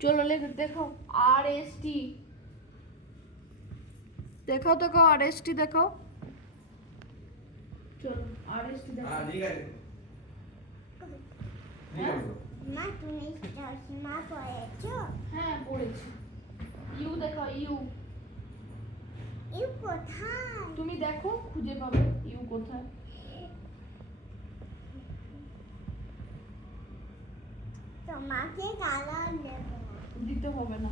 চলো দেখো RST দেখাও দেখো RST দেখাও চলো RST দেখাও ঠিক আছে মা তুমি চশমা পরেছো? হ্যাঁ পড়েছি ইউ দেখাও ইউ ইউ কোথায়? তুমি দেখো খুঁজে পাবে ইউ কোথায় তোমাকে কালার দেব দিতে হবে না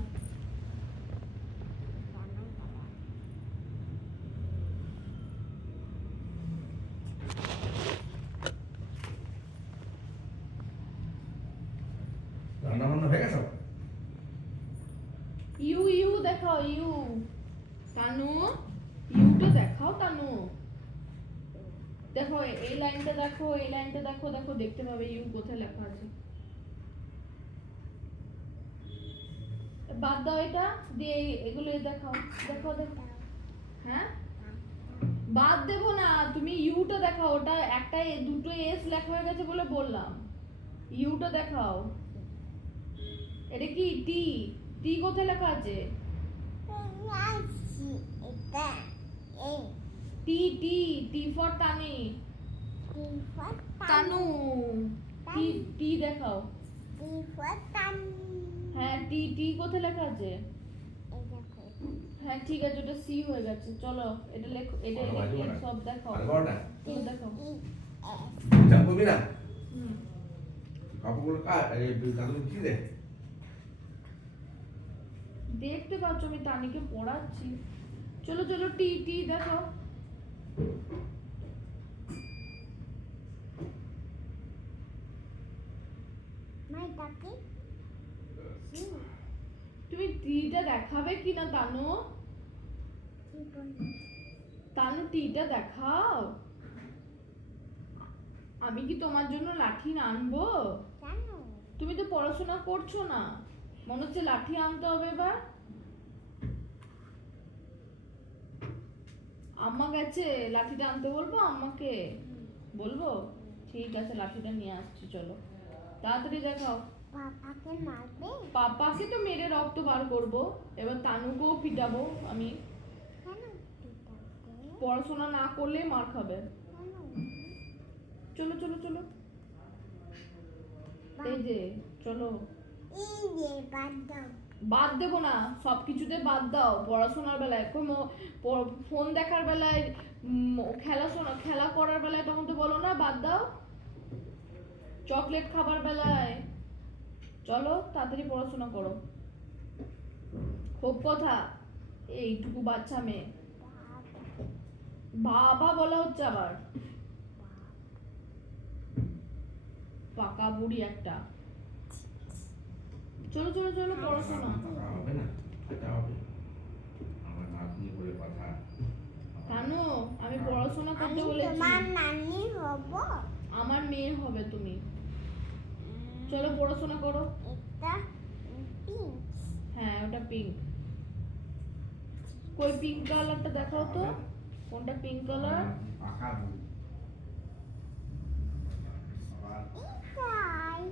রান্না বান্না হয়ে গেছে ইউ ইউ দেখাও ইউ তানু ইউটা দেখাও তানু দেখো এই লাইনটা দেখো এই লাইনটা দেখো দেখো দেখতে পাবে ইউ কোথায় লেখা আছে বাদ দাও এটা দিয়ে এগুলো দেখাও দেখো দেখো হ্যাঁ বাদ দেবো না তুমি ইউটা দেখাও ওটা একটা দুটো এস লেখা হয়ে গেছে বলে বললাম ইউটা দেখাও এটা কি টি টি কোথায় লেখা আছে এটা এই টি টি টি ফর তানি তানু টি টি দেখাও হ্যাঁ টি টি কোথায় লেখা আছে হ্যাঁ ঠিক আছে ওটা সি হয়ে গেছে চলো এটা লেখো এটা সব দেখাও তুমি দেখাও চাপ করবি না হুম কাপড়গুলো কাট এই দাদু কি দে দেখতে পাচ্ছ আমি তানিকে পড়াচ্ছি চলো চলো টি টি দেখাও তুমি টিটা দেখাবে কিনা তানু তানু টিটা দেখাও আমি কি তোমার জন্য লাঠি আনবো তুমি তো পড়াশোনা করছো না মনে হচ্ছে লাঠি আনতে হবে এবার আম্মা গেছে লাঠিটা আনতে বলবো আম্মাকে বলবো ঠিক আছে লাঠিটা নিয়ে আসছি চলো তাড়াতাড়ি দেখাও পাপাকে মারবে? পাপাকে তো মেরে রক্ত বার করবো এবার তানুকেও পিটাবো আমি কেন পিটাবে? পড়াশোনা না করলে মার খাবে কেন? চলো চলো চলো এই যে চলো এই যে বাদ দাও। বাদ দেবো না সবকিছুতে বাদ দাও পড়াশোনার বেলায় ফোন দেখার বেলায় খেলা করার বেলায় তখন তো বলো না বাদ দাও চকলেট খাবার বেলায় চলো তাড়াতাড়ি পড়াশোনা করো খুব কথা এইটুকু বাচ্চা মেয়ে বাবা বলা হচ্ছে আবার পাকা বুড়ি একটা চলো চলো চলো পড়াশোনা হবে না এটা হবে আমার নাতনি বলে কথা কানু আমি পড়াশোনা করতে আমি বলেছি তোমার নানি হব? আমার মেয়ে হবে তুমি চলো পড়াশোনা করো এটা পিঙ্ক। হ্যাঁ ওটা পিঙ্ক কই পিঙ্ক কালারটা দেখাও তো কোনটা পিঙ্ক কালার পাকা বুড়ি এটাই